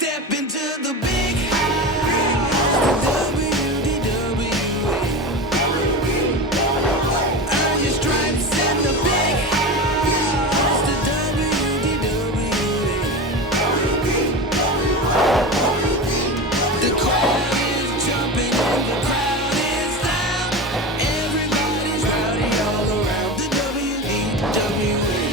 step into the big house, the WDWA. Earn your stripes in the big house, the WDWA. The crowd is jumping and the crowd is loud. Everybody's rowdy all around the WDWA.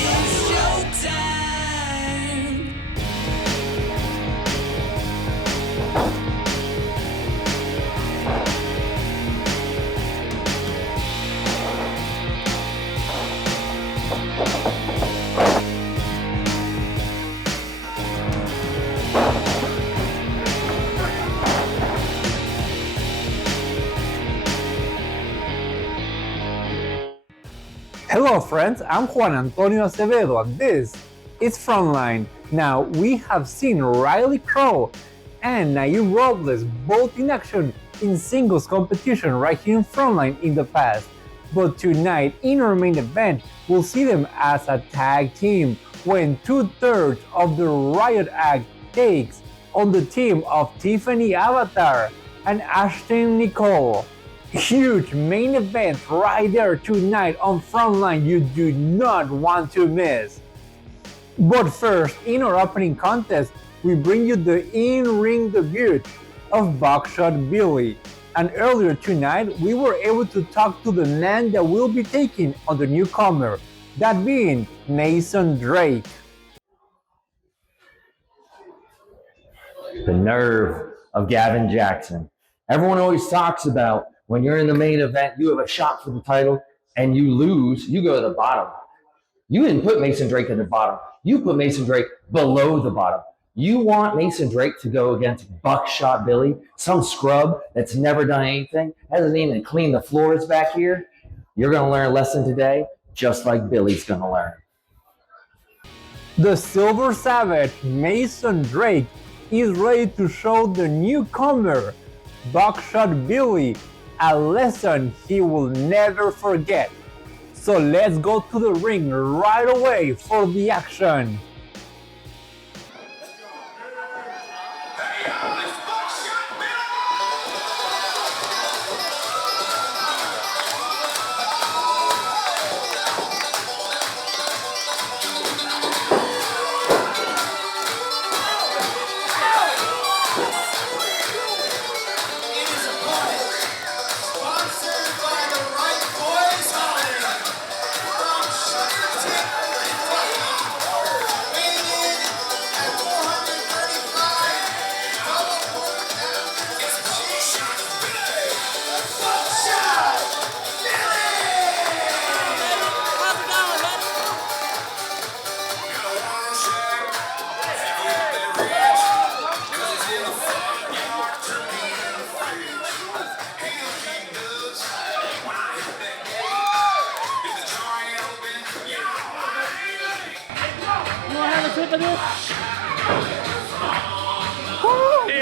It's showtime. Hello friends, I'm Juan Antonio Acevedo and this is Frontline. Now we have seen Riley Crow and Nair Robles both in action in singles competition right here in Frontline in the past. But tonight in our main event, we'll see them as a tag team when 2/3 of the Riot act takes on the team of Tiffani Avatar and Ashtyn Nikole. Huge main event right there tonight on Frontline you do not want to miss. But first, in our opening contest, we bring you the in-ring debut of Buckshot Billy. And earlier tonight, we were able to talk to the man that will be taking on the newcomer, that being Mason Drake. The nerve of Gavin Jackson. Everyone always talks about when you're in the main event, you have a shot for the title and you lose, you go to the bottom. You didn't put Mason Drake at the bottom. You put Mason Drake below the bottom. You want Mason Drake to go against Buckshot Billy, some scrub that's never done anything, hasn't even cleaned the floors back here. You're going to learn a lesson today, just like Billy's going to learn. The Silver Savage, Mason Drake, is ready to show the newcomer, Buckshot Billy, a lesson he will never forget. So let's go to the ring right away for the action.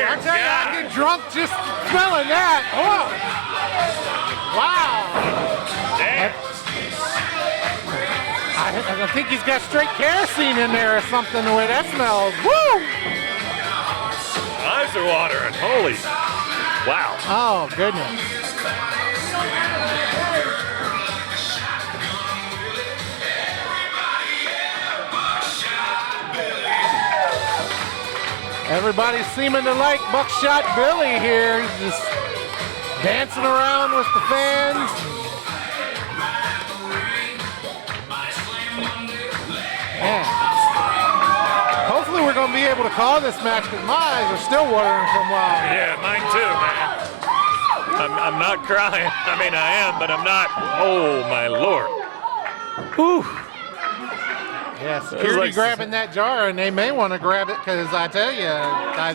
I tell you, I get drunk just smelling that. Oh, wow. Damn. I think he's got straight kerosene in there or something, the way that smells. Woo! Eyes are watering. Holy. Wow. Oh, goodness. Everybody's seeming to like Buckshot Billy here. He's just dancing around with the fans. Man. Hopefully we're going to be able to call this match because my eyes are still watering from wild. Yeah, mine too, man. I'm not crying. I mean, I am, but I'm not. Oh, my Lord. Whew. Yeah, security grabbing that jar, and they may want to grab it because I tell you, I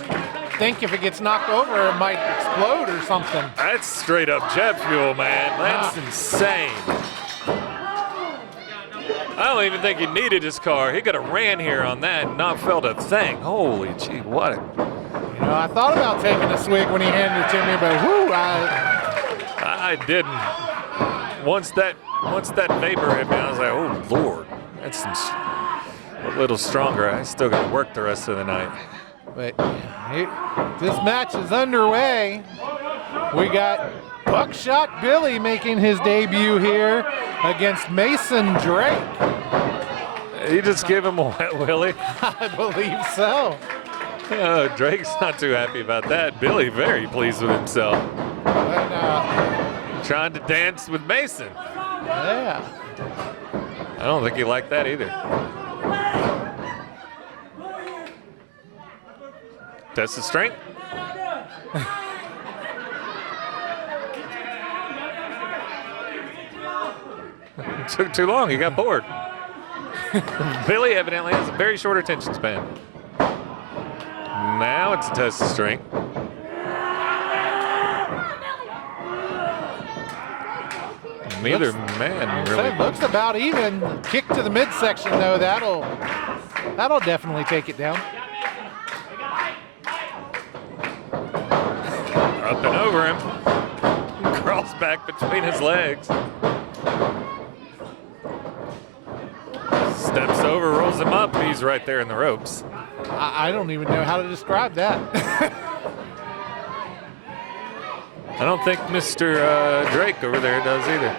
think if it gets knocked over, it might explode or something. That's straight up jet fuel, man. That's insane. I don't even think he needed his car. He could have ran here on that and not felt a thing. Holy gee, what a... You know, I thought about taking a swig when he handed it to me, but whoo, I didn't. Once that once that vapor hit me, I was like, oh Lord, that's a little stronger. I still got to work the rest of the night. But this match is underway. We got Buckshot Billy making his debut here against Mason Drake. You just give him a wet willy. I believe so. Drake's not too happy about that. Billy very pleased with himself. But, trying to dance with Mason. yeah. I don't think he liked that either. Test his strength. It took too long. He got bored. Billy evidently has a very short attention span. Now it's a test of strength. Neither man really. It looks about even. Kick to the midsection though. That'll definitely take it down. Up and over him. Crawls back between his legs. Steps over, rolls him up. He's right there in the ropes. I don't even know how to describe that. I don't think Mr. Drake over there does either.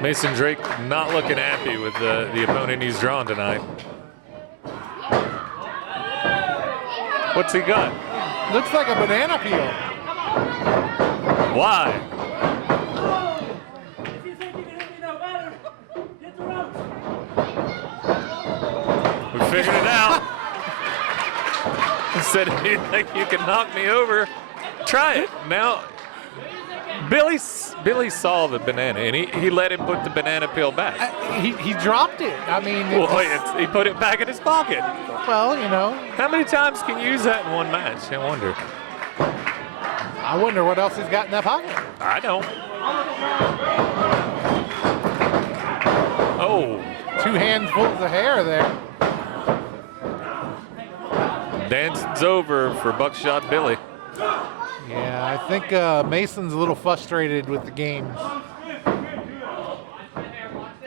Mason Drake not looking happy with the opponent he's drawn tonight. What's he got? Looks like a banana peel. Why? We figured it out. He said, if you think you can knock me over, try it. Now, Billy saw the banana, and he let him put the banana peel back. He dropped it. I mean, He put it back in his pocket. well, you know. How many times can you use that in one match? I wonder. I wonder what else he's got in that pocket. I don't. Oh. 2 handfuls of hair there. Dancing's over for Buckshot Billy. Yeah, I think Mason's a little frustrated with the games.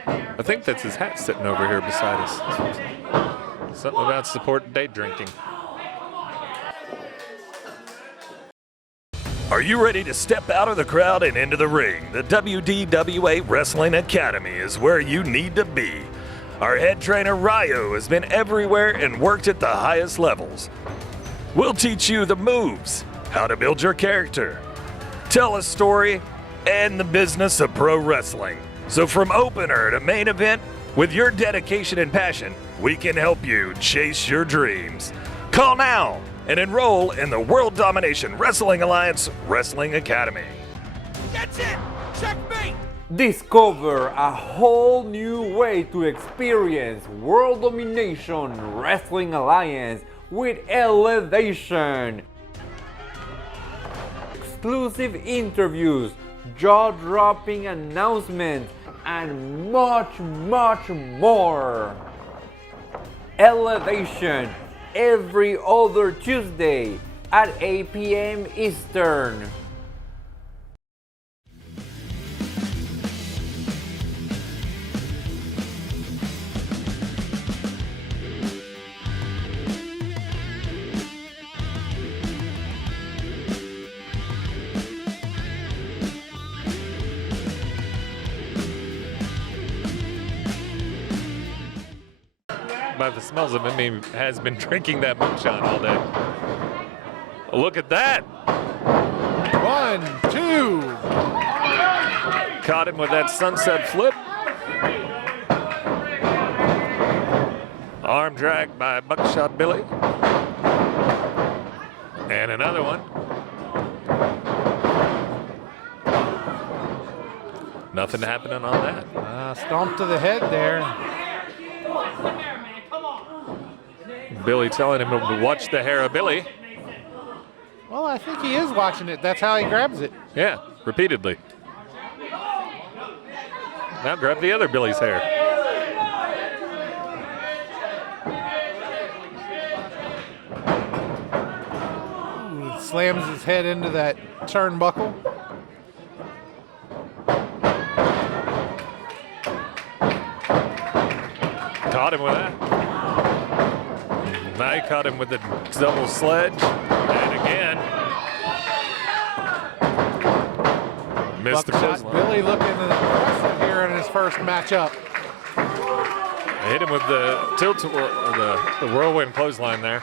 I think that's his hat sitting over here beside us. Something about support day drinking. Are you ready to step out of the crowd and into the ring? The WDWA Wrestling Academy is where you need to be. Our head trainer Riot has been everywhere and worked at the highest levels. We'll teach you the moves, how to build your character, tell a story, and the business of pro wrestling. So from opener to main event, with your dedication and passion, we can help you chase your dreams. Call now and enroll in the World Domination Wrestling Alliance Wrestling Academy. That's it! Checkmate! Discover a whole new way to experience World Domination Wrestling Alliance with Elevation. Exclusive interviews, jaw-dropping announcements, and much, much more. Elevation, every other Tuesday at 8 p.m. Eastern. By the smells of him, he has been drinking that moonshine all day. Look at that. 1, 2. Caught him with that sunset flip. Arm drag by Buckshot Billy. And another one. Nothing happening on that. Stomp to the head there. Billy telling him to watch the hair of Billy. Well, I think he is watching it. That's how he grabs it. Yeah, repeatedly. Now grab the other Billy's hair. Ooh, slams his head into that turnbuckle. Caught him with that. Now he caught him with the double sledge. And again. Missed the Buckshot clothesline. Billy looking impressive here in his first matchup. Hit him with the tilt or the whirlwind clothesline there.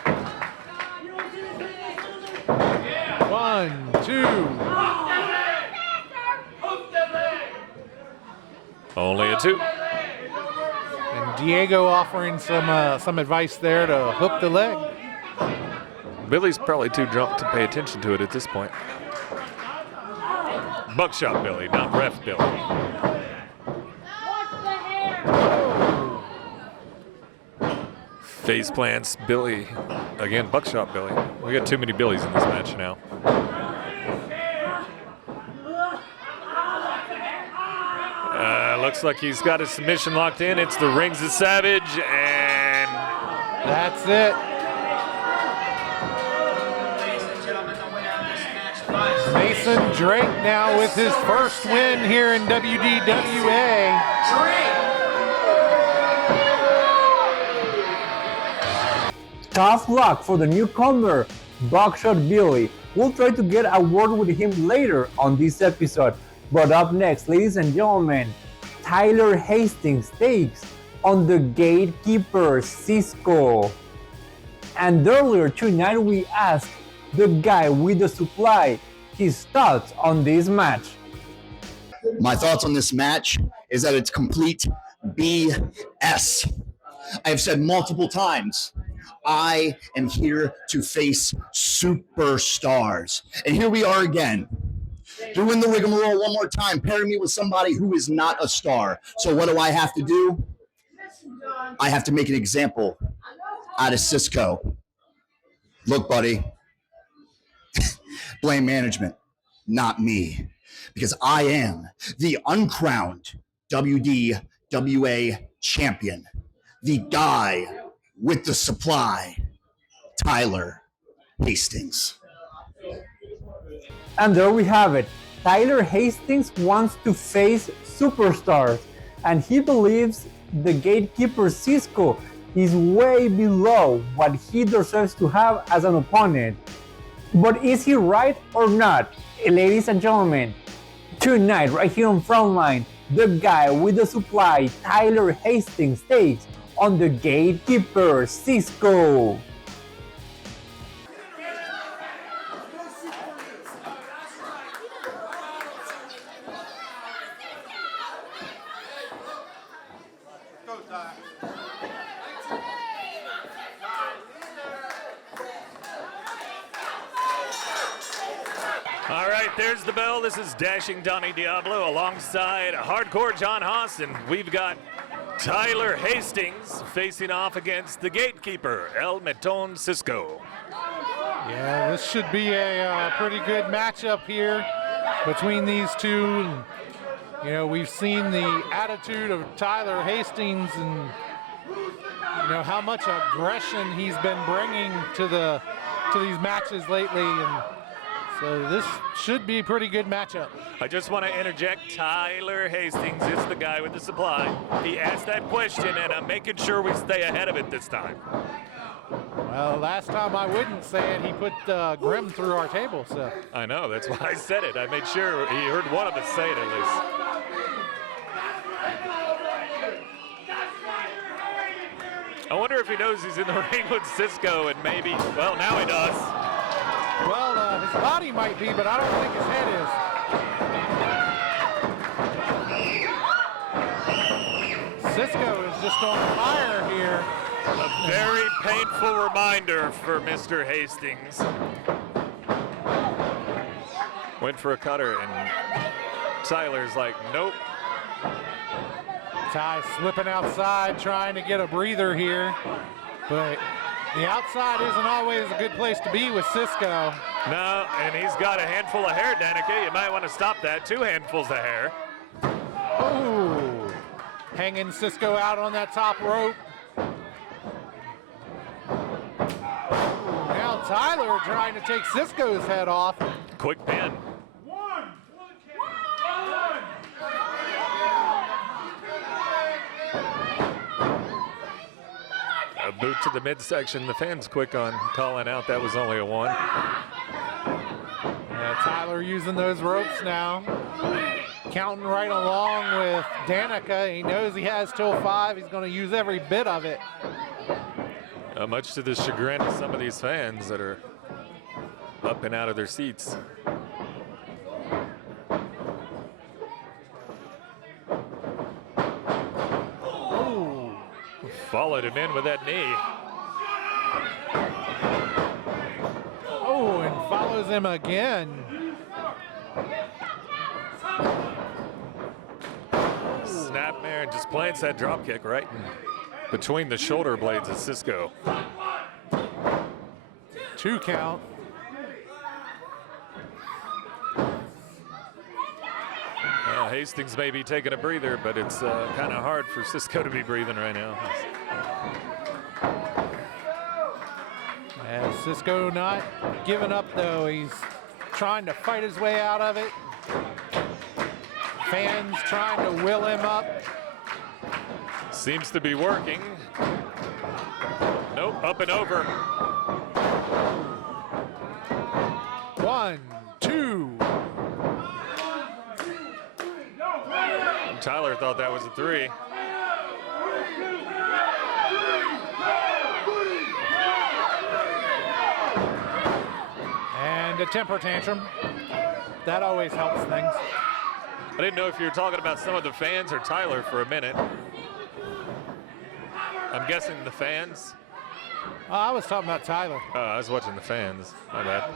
1, 2. Only a 2. And Diego offering some advice there to hook the leg. Billy's probably too drunk to pay attention to it at this point. Buckshot Billy, not Ref Billy. Face plants Billy. Again, Buckshot Billy. We got too many Billies in this match now. Looks like he's got his submission locked in. It's the Rings of Savage, and That's it. Mason Drake now with his first win here in WDWA. Tough luck for the newcomer, Buckshot Billy. We'll try to get a word with him later on this episode. But up next, ladies and gentlemen, Tyler Hastings takes on the gatekeeper, Cisco. And earlier tonight we asked the guy with the supply his thoughts on this match. My thoughts on this match is that it's complete BS. I have said multiple times, I am here to face superstars. And here we are again, doing the rigmarole one more time, pairing me with somebody who is not a star. So what do I have to do? I have to make an example out of Cisco. Look, buddy, blame management, not me, because I am the uncrowned WDWA champion, the guy with the supply, Tyler Hastings. And there we have it. Tyler Hastings wants to face superstars, and he believes the gatekeeper Cisco is way below what he deserves to have as an opponent. But is he right or not? Ladies and gentlemen, tonight right here on Frontline, the guy with the supply, Tyler Hastings, takes on the gatekeeper Cisco. all right, there's the bell. This is Dashing Donnie Diablo alongside Hardcore John Haas, and we've got Tyler Hastings facing off against the gatekeeper, El Meton Cisco. Yeah, this should be a pretty good matchup here between these two. You know, we've seen the attitude of Tyler Hastings and, you know, how much aggression he's been bringing to these matches lately. And so this should be a pretty good matchup. I just want to interject, Tyler Hastings is the guy with the supply. He asked that question, and I'm making sure we stay ahead of it this time. Well, last time I wouldn't say it, he put Grim through our table, so. I know, that's why I said it. I made sure he heard one of us say it at least. I wonder if he knows he's in the ring with Cisco and maybe, well, now he does. Well, his body might be, but I don't think his head is. Cisco is just on fire here. A very painful reminder for Mr. Hastings. Went for a cutter and Tyler's like, nope. Ty slipping outside, trying to get a breather here, but the outside isn't always a good place to be with Cisco. No, and he's got a handful of hair, Danica. You might want to stop that. 2 handfuls of hair. Oh, hanging Cisco out on that top rope. Now Tyler trying to take Cisco's head off. Quick pin. Boot to the midsection. The fans quick on calling out that was only a 1. Yeah, Tyler using those ropes now. Counting right along with Danica. He knows he has till 5. He's going to use every bit of it. Much to the chagrin of some of these fans that are up and out of their seats. Ooh. Followed him in with that knee. Oh, and follows him again. Snapmare and just plants that drop kick right between the shoulder blades of Cisco. 2 count. Hastings may be taking a breather, but it's kind of hard for Cisco to be breathing right now. And Cisco not giving up though. He's trying to fight his way out of it. Fans trying to will him up. Seems to be working. Nope, up and over. 1, 2. Tyler thought that was a 3. And a temper tantrum. That always helps things. I didn't know if you were talking about some of the fans or Tyler for a minute. I'm guessing the fans. I was talking about Tyler. I was watching the fans. My bad.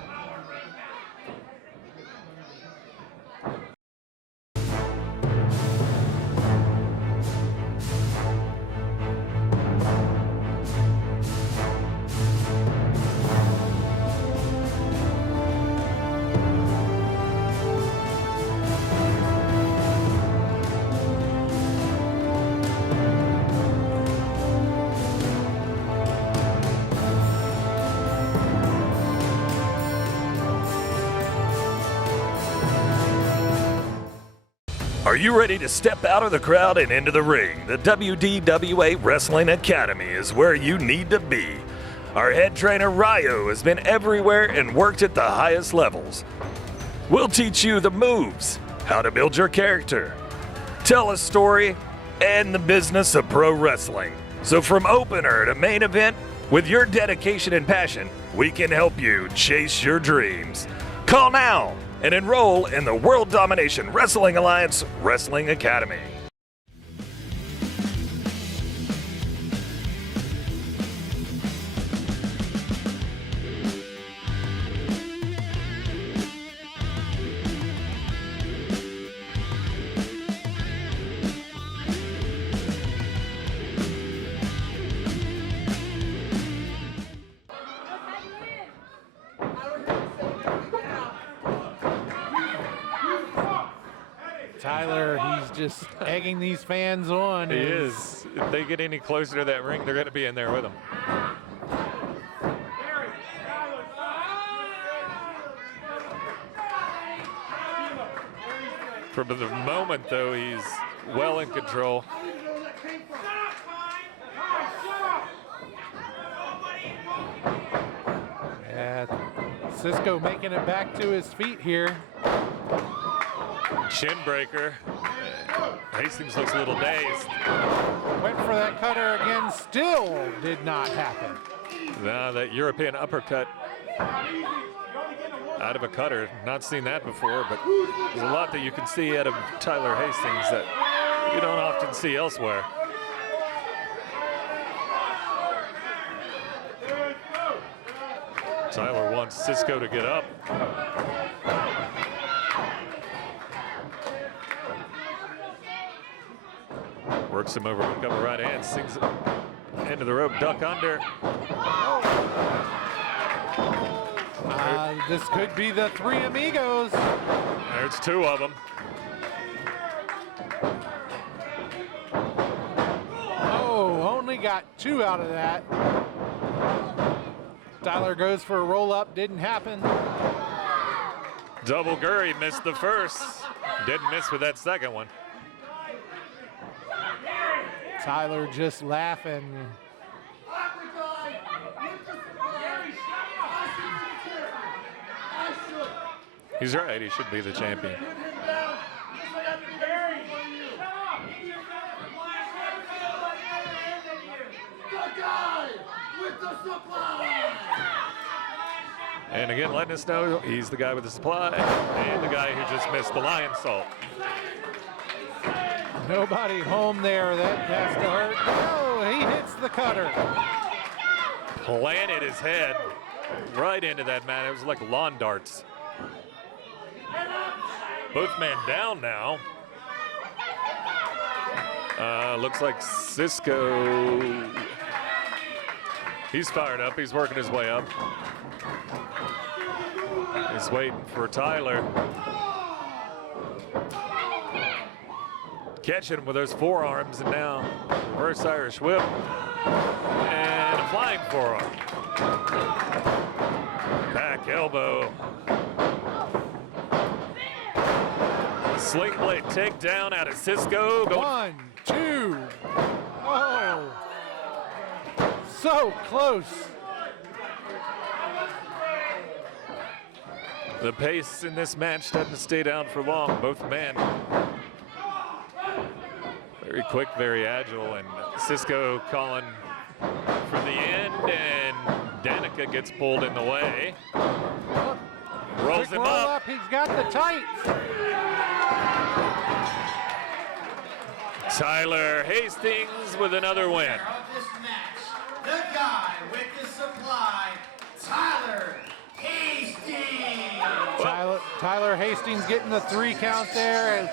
Are you ready to step out of the crowd and into the ring? The WDWA Wrestling Academy is where you need to be. Our head trainer Riot has been everywhere and worked at the highest levels. We'll teach you the moves, how to build your character, tell a story, and the business of pro wrestling. So from opener to main event, with your dedication and passion, we can help you chase your dreams. Call now and enroll in the World Domination Wrestling Alliance Wrestling Academy. Tyler, he's just egging these fans on. He is. If they get any closer to that ring, they're going to be in there with him. For the moment, though, he's well in control. Yeah, Cisco making it back to his feet here. Chin breaker. Hastings looks a little dazed. Went for that cutter again, still did not happen. Now that European uppercut out of a cutter. Not seen that before, but there's a lot that you can see out of Tyler Hastings that you don't often see elsewhere. Tyler wants Cisco to get up. Works him over with a couple right hands, sings it into the rope, duck under. This could be the three amigos. There's two of them. Oh, only got two out of that. Tyler goes for a roll up, didn't happen. Double Gurry missed the first. Didn't miss with that second one. Tyler just laughing. He's right. He should be the champion. And again, letting us know he's the guy with the supply and the guy who just missed the lion salt. Nobody home there. That has to hurt. No, he hits the cutter. Planted his head right into that man. It was like lawn darts. Both men down now. Looks like Cisco. He's fired up. He's working his way up. He's waiting for Tyler. Catching him with those forearms, and now reverse Irish whip and a flying forearm. Back elbow. Sling blade takedown out of Cisco. One, two. Oh, so close. The pace in this match doesn't stay down for long. Both men very quick, very agile, and Cisco calling for the end, and Danica gets pulled in the way. Rolls Quick him roll up. He's got the tights. Tyler Hastings with another win. Of this match, the guy with the supply, Tyler Hastings. Tyler Hastings getting the 3 count there. A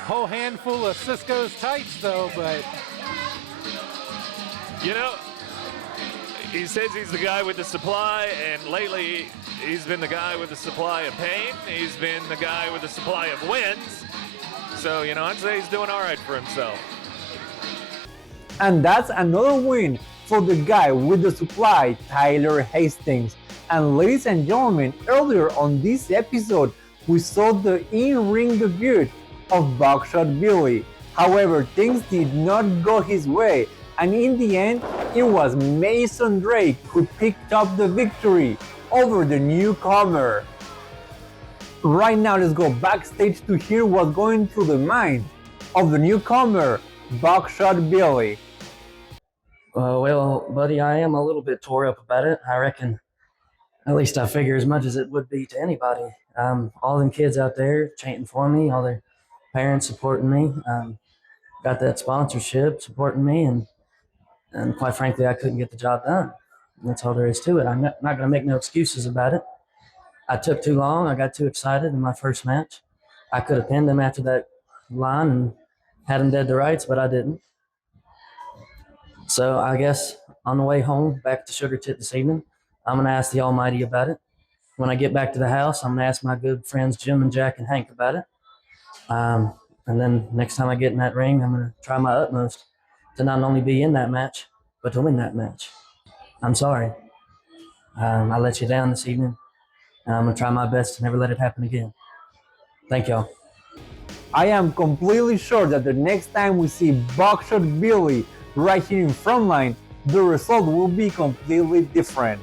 whole handful of Cisco's tights though, but You know, he says he's the guy with the supply, and lately he's been the guy with the supply of pain. He's been the guy with the supply of wins. So, you know, I'd say he's doing all right for himself. And that's another win for the guy with the supply, Tyler Hastings. And ladies and gentlemen, earlier on this episode, we saw the in-ring debut of Buckshot Billy. However, things did not go his way, and in the end, it was Mason Drake who picked up the victory over the newcomer. Right now, let's go backstage to hear what's going through the mind of the newcomer, Buckshot Billy. Well, buddy, I am a little bit tore up about it. I reckon, at least I figure as much as it would be to anybody. All them kids out there chanting for me, all their parents supporting me, got that sponsorship supporting me, and quite frankly, I couldn't get the job done. That's all there is to it. I'm not going to make no excuses about it. I took too long. I got too excited in my first match. I could have pinned them after that line and had them dead to rights, but I didn't. So I guess on the way home, back to Sugar Tit this evening, I'm going to ask the Almighty about it. When I get back to the house, I'm going to ask my good friends Jim and Jack and Hank about it. And then next time I get in that ring, I'm going to try my utmost to not only be in that match, but to win that match. I'm sorry. I let you down this evening, and I'm going to try my best to never let it happen again. Thank y'all. I am completely sure that the next time we see Buckshot Billy right here in Frontline, the result will be completely different.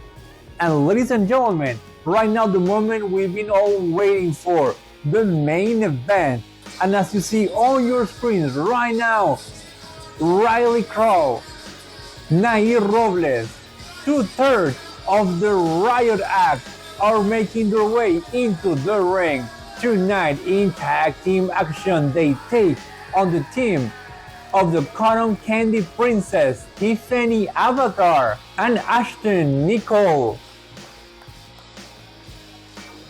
And ladies and gentlemen, right now the moment we've been all waiting for, the main event. And as you see on your screens right now, Riley Crow, Nair Robles, 2/3 of the Riot Act are making their way into the ring. Tonight in tag team action, they take on the team of the Cotton Candy Princess, Tiffani Avatar, and Ashtyn Nikole.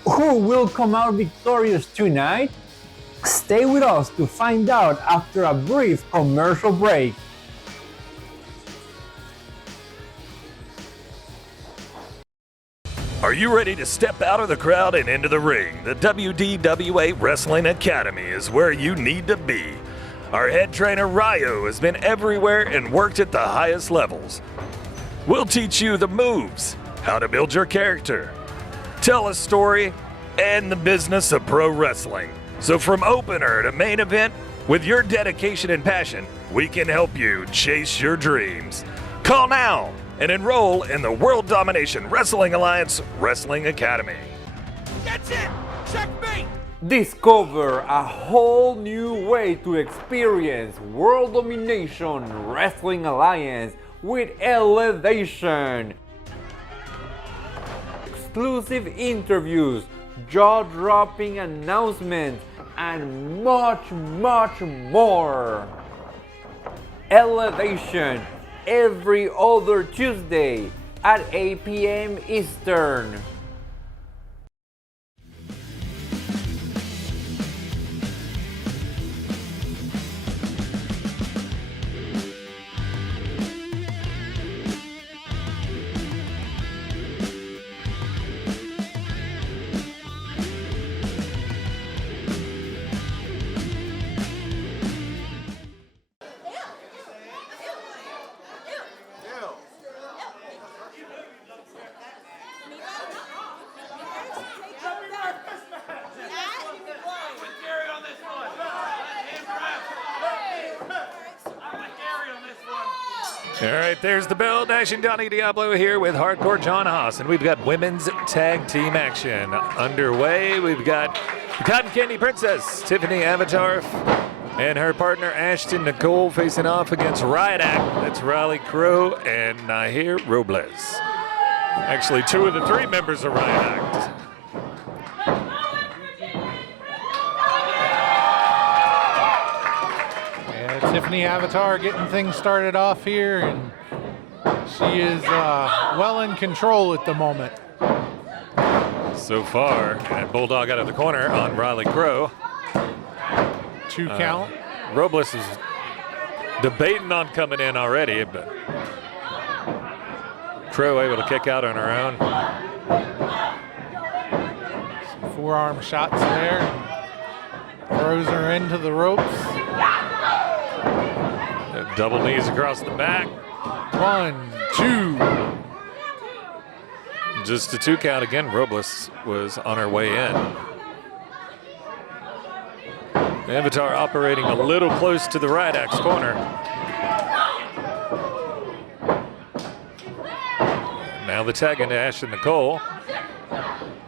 Who will come out victorious tonight? Stay with us to find out after a brief commercial break. Are you ready to step out of the crowd and into the ring? The WDWA Wrestling Academy is where you need to be. Our head trainer Riot has been everywhere and worked at the highest levels. We'll teach you the moves, how to build your character, tell a story, and the business of pro wrestling. So from opener to main event, with your dedication and passion, we can help you chase your dreams. Call now and enroll in the World Domination Wrestling Alliance Wrestling Academy. That's it! Checkmate! Discover a whole new way to experience World Domination Wrestling Alliance with Elevation. Exclusive interviews, jaw-dropping announcements, and much more. Elevation every other Tuesday at 8 p.m. Eastern. All right, there's the bell. Dashing Donnie Diablo here with Hardcore John Haas, and we've got women's tag team action underway. We've got the Cotton Candy Princess, Tiffani Avatar, and her partner Ashtyn Nikole facing off against Riot Act. That's Riley Crow and Nahir Robles. Actually, 2 of the 3 members of Riot Act. Tiffani Avatar getting things started off here, and she is well in control at the moment. So far, and Bulldog out of the corner on Riley Crow. 2 count. Robles is debating on coming in already, but Crow able to kick out on her own. Some forearm shots there. Throws her into the ropes. Double knees across the back. 1, 2. Just a 2 count again. Robles was on her way in. Avatar operating a little close to the Riot Act's corner. Now the tag into Ashtyn Nikole.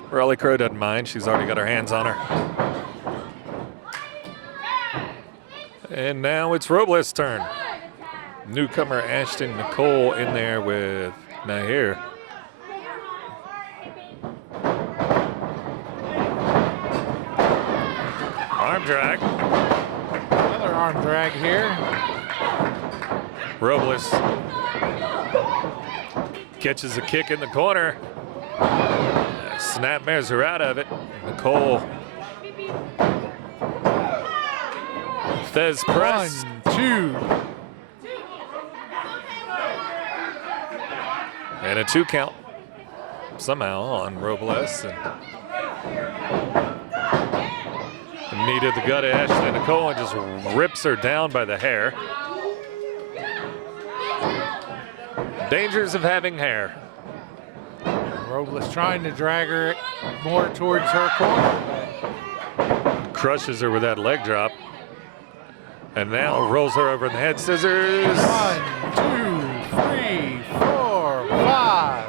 Riley Crow doesn't mind. She's already got her hands on her. And now it's Robles' turn. Newcomer Ashtyn Nikole in there with Nahir. Arm drag. Another arm drag here. Robles catches a kick in the corner. Snapmares her out of it. Nikole. Thez press. 1, 2. And a 2 count somehow on Robles. And knee to the gut of Ashtyn Nikole and just rips her down by the hair. Dangers of having hair. Robles trying to drag her more towards her corner. Crushes her with that leg drop. And now rolls her over in the head scissors. 1, 2, 3, 4, 5.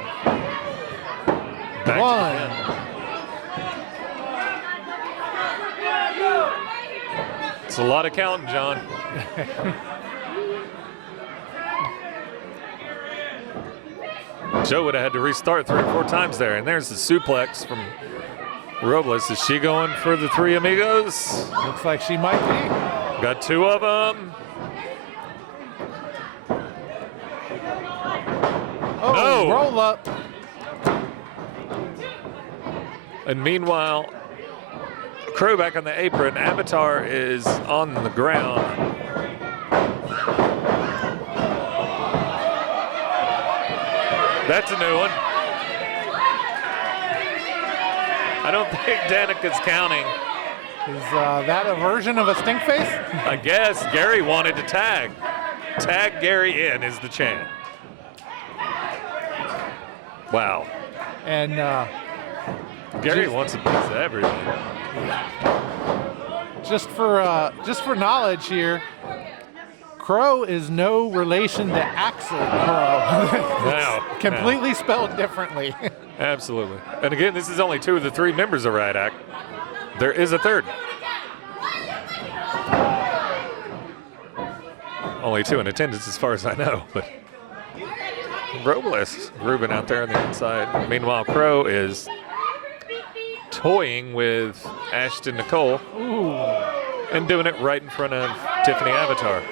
Back 1. It's a lot of counting, John. Joe would have had to restart 3 or 4 times there. And there's the suplex from Robles. Is she going for the 3 amigos? Looks like she might be. Got 2 of them. Oh, No. roll up. And meanwhile, Crow back on the apron. Avatar is on the ground. That's a new one. I don't think Danica's counting. Is that a version of a stink face? I guess Gary wanted to tag. Tag Gary in is the chant. Wow. And Gary wants a piece of everything. just for knowledge here, Crow is no relation to Axel Crow. No. Completely spelled differently. Absolutely. And again, this is only 2 of the 3 members of Riot Act. There is a third. Only 2 in attendance as far as I know, but Robles grooving out there on the inside. Meanwhile, Crow is toying with Ashtyn Nikole and doing it right in front of Tiffani Avatar.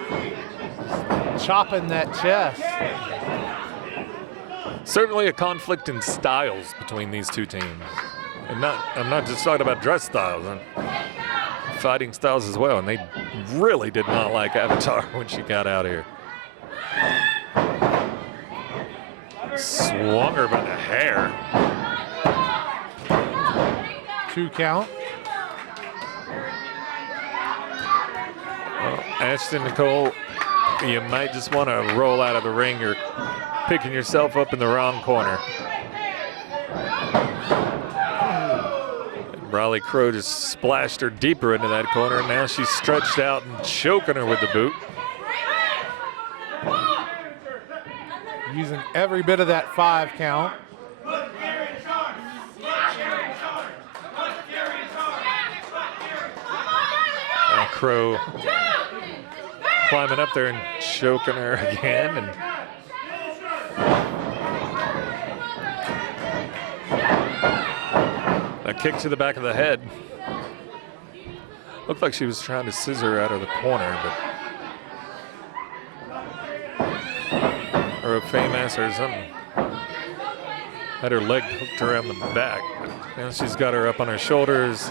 Chopping that chest. Certainly a conflict in styles between these two teams. And I'm not just talking about dress styles, I'm fighting styles as well. And they really did not like Avatar when she got out here. Swung her by the hair. 2 count. Well, Ashtyn Nikole, you might just want to roll out of the ring. You're picking yourself up in the wrong corner. Raleigh Crow just splashed her deeper into that corner, and now she's stretched out and choking her with the boot. Using every bit of that 5 count. Now Crow climbing up there and choking her again. And a kick to the back of the head. Looked like she was trying to scissor out of the corner, or a famous or something. Had her leg hooked around the back. But now she's got her up on her shoulders.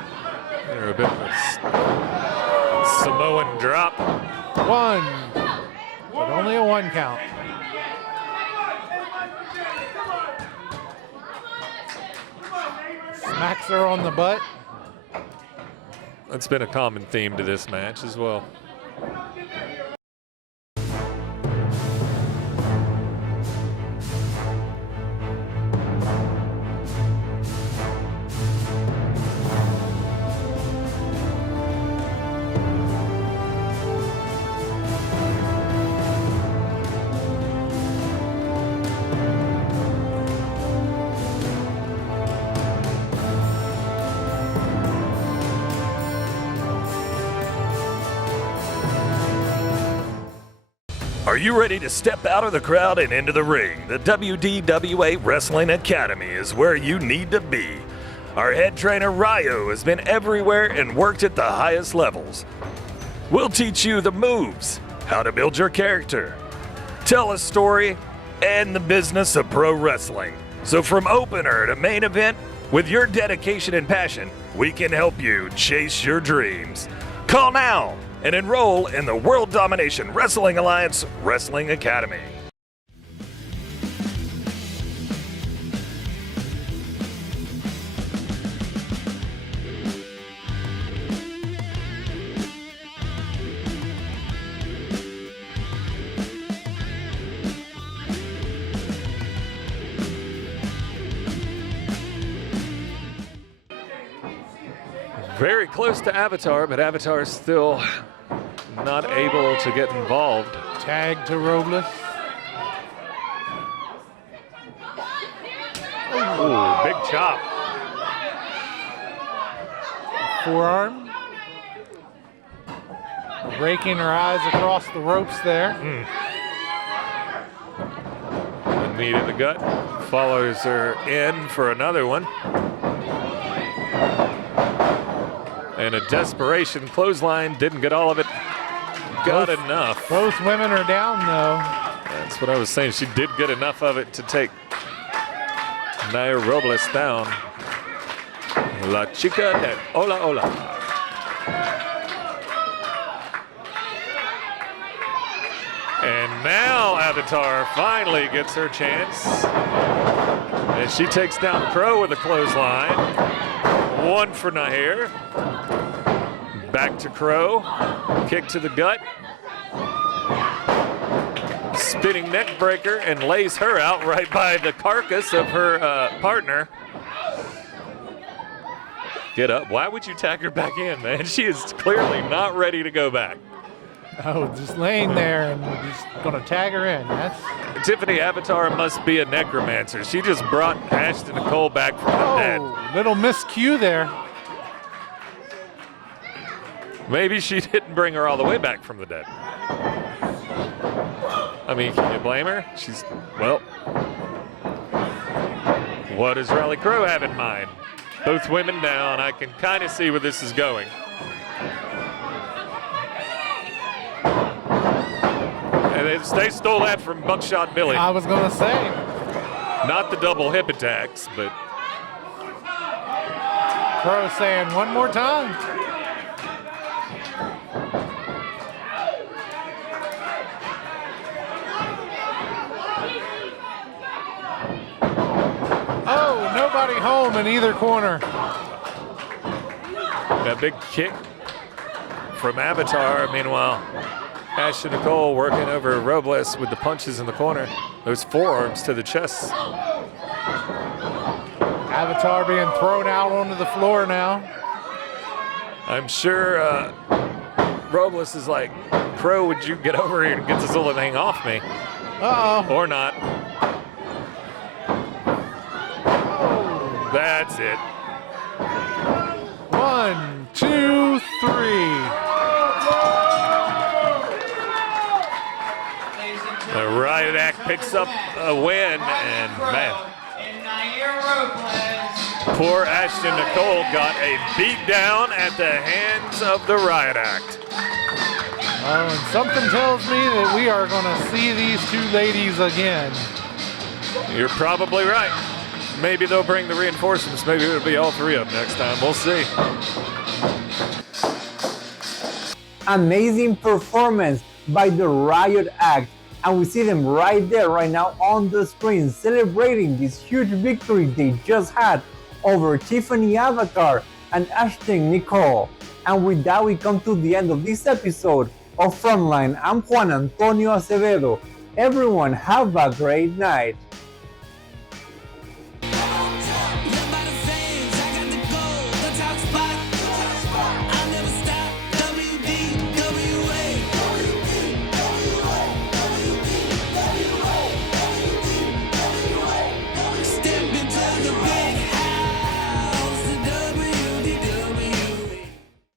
And her a bit of a Samoan drop. 1, but only a 1 count. Smacks her on the butt. That's been a common theme to this match as well. Are you ready to step out of the crowd and into the ring? The WDWA Wrestling Academy is where you need to be. Our head trainer Riot has been everywhere and worked at the highest levels. We'll teach you the moves, how to build your character, tell a story, and the business of pro wrestling. So from opener to main event, with your dedication and passion, we can help you chase your dreams. Call now and enroll in the World Domination Wrestling Alliance Wrestling Academy. Very close to Avatar, but Avatar is still not able to get involved. Tag to Robles. Ooh, big chop. Forearm. Raking her eyes across the ropes there. The knee to the gut. Follows her in for another one. And a desperation clothesline, didn't get all of it. Got enough. Both women are down though. That's what I was saying. She did get enough of it to take Naya Robles down. La chica de hola hola. And now Avatar finally gets her chance. And she takes down Crow with a clothesline. One for Nahir. Back to Crow. Kick to the gut. Spinning neck breaker and lays her out right by the carcass of her partner. Get up. Why would you tag her back in, man? She is clearly not ready to go back. Oh, just laying there and we're just gonna tag her in. That's Tiffani Avatar must be a necromancer. She just brought Ashtyn Nikole back from the dead. little miscue there. Maybe she didn't bring her all the way back from the dead. I mean, can you blame her? She's, well, what does Raleigh Crow have in mind? Both women down. I can kind of see where this is going. And they stole that from Buckshot Billy. I was going to say. Not the double hip attacks, but Crow saying one more time. Oh, nobody home in either corner. a big kick from Avatar. Meanwhile, Ashtyn Nikole working over Robles with the punches in the corner. Those forearms to the chest. Avatar being thrown out onto the floor now. I'm sure Robles is like, Crow, would you get over here and get this little thing off me? Uh-oh. Or not. That's it. 1, 2, 3. The Riot Act picks up a win, and man, poor Ashtyn Nikole got a beat down at the hands of the Riot Act. Oh, and something tells me that we are going to see these two ladies again. You're probably right. Maybe they'll bring the reinforcements. Maybe it'll be all three of them next time. We'll see. Amazing performance by the Riot Act. And we see them right there, right now on the screen, celebrating this huge victory they just had over Tiffani Avatar and Ashtyn Nikole. And with that, we come to the end of this episode of Frontline. I'm Juan Antonio Acevedo. Everyone have a great night.